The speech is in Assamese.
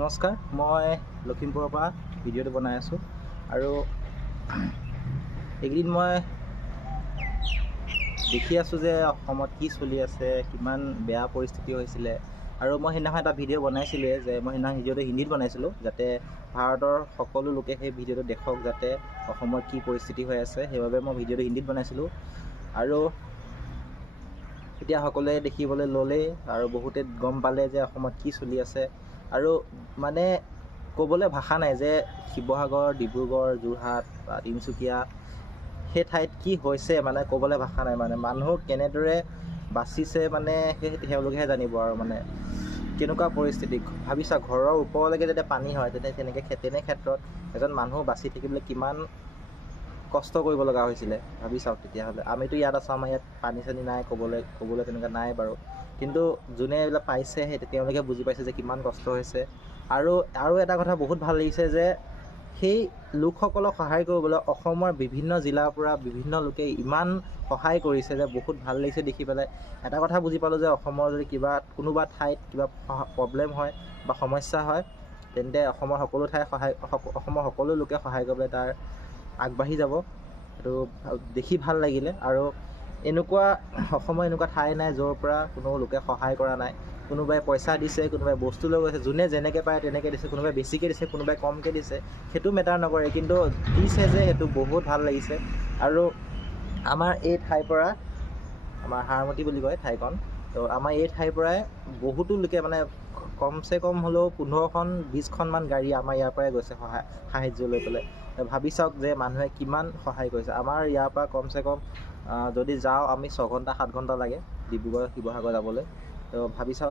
নমস্কাৰ, মই লখিমপুৰৰ পৰা ভিডিঅ'টো বনাই আছোঁ আৰু এইকেইদিন মই দেখি আছোঁ যে অসমত কি চলি আছে, কিমান বেয়া পৰিস্থিতি হৈছিলে। আৰু মই সেইদিনাখন এটা ভিডিঅ' বনাইছিলোঁৱে যে মই সেইদিনাখন ভিডিঅ'টো হিন্দীত বনাইছিলোঁ যাতে ভাৰতৰ সকলো লোকে সেই ভিডিঅ'টো দেখক যাতে অসমৰ কি পৰিস্থিতি হৈ আছে। সেইবাবে মই ভিডিঅ'টো হিন্দীত বনাইছিলোঁ আৰু এতিয়া সকলোৱে দেখিবলৈ ল'লেই আৰু বহুতে গম পালে যে অসমত কি চলি আছে। আৰু মানে ক'বলৈ ভাষা নাই যে শিৱসাগৰ, ডিব্ৰুগড়, যোৰহাট বা তিনিচুকীয়া সেই ঠাইত কি হৈছে মানে ক'বলৈ ভাষা নাই। মানে মানুহ কেনেদৰে বাচিছে মানে তেওঁলোকেহে জানিব। আৰু মানে কেনেকুৱা পৰিস্থিতি ভাবিছা, ঘৰৰ ওপৰলৈকে যেতিয়া পানী হয় তেনে ক্ষেত্ৰত এজন মানুহ বাচি থাকিবলৈ কিমান কষ্ট কৰিব লগা হৈছিলে ভাবি চাওক। তেতিয়াহ'লে আমিতো ইয়াত আছোঁ, আমাৰ ইয়াত পানী চানী নাই, ক'বলৈ তেনেকুৱা নাই বাৰু, কিন্তু যোনে এইবিলাক পাইছে সেই তেওঁলোকে বুজি পাইছে যে কিমান কষ্ট হৈছে। আৰু এটা কথা বহুত ভাল লাগিছে যে সেই লোকসকলক সহায় কৰিবলৈ অসমৰ বিভিন্ন জিলাৰ পৰা বিভিন্ন লোকে ইমান সহায় কৰিছে যে বহুত ভাল লাগিছে দেখি পেলাই। এটা কথা বুজি পালোঁ যে অসমৰ যদি কোনোবা ঠাইত কিবা প্ৰব্লেম হয় বা সমস্যা হয় তেন্তে অসমৰ সকলো লোকে সহায় কৰিবলৈ তাৰ আগবাঢ়ি যাব। সেইটো দেখি ভাল লাগিলে। আৰু অসমৰ এনেকুৱা ঠাই নাই য'ৰ পৰা কোনো লোকে সহায় কৰা নাই। কোনোবাই পইচা দিছে, কোনোবাই বস্তু লৈ গৈছে, যোনে যেনেকৈ পাৰে তেনেকৈ দিছে, কোনোবাই বেছিকৈ দিছে, কোনোবাই কমকৈ দিছে, সেইটো মেটাৰ নকৰে, কিন্তু দিছে যে সেইটো বহুত ভাল লাগিছে। আৰু আমাৰ এই ঠাইৰ পৰা, আমাৰ হাৰমতি বুলি কয় ঠাইখন, তো আমাৰ এই ঠাইৰ পৰাই বহুতো লোকে মানে কমচে কম হ'লেও 15-20খনমান গাড়ী আমাৰ ইয়াৰ পৰাই গৈছে সাহাৰ্য লৈ পেলাই। ভাবি চাওক যে মানুহে কিমান সহায় কৰিছে। আমাৰ ইয়াৰ পৰা কমচে কম যদি যাওঁ আমি 6-7 ঘণ্টা লাগে ডিব্ৰুগড়, শিৱসাগৰ যাবলৈ। তো ভাবি চাওক।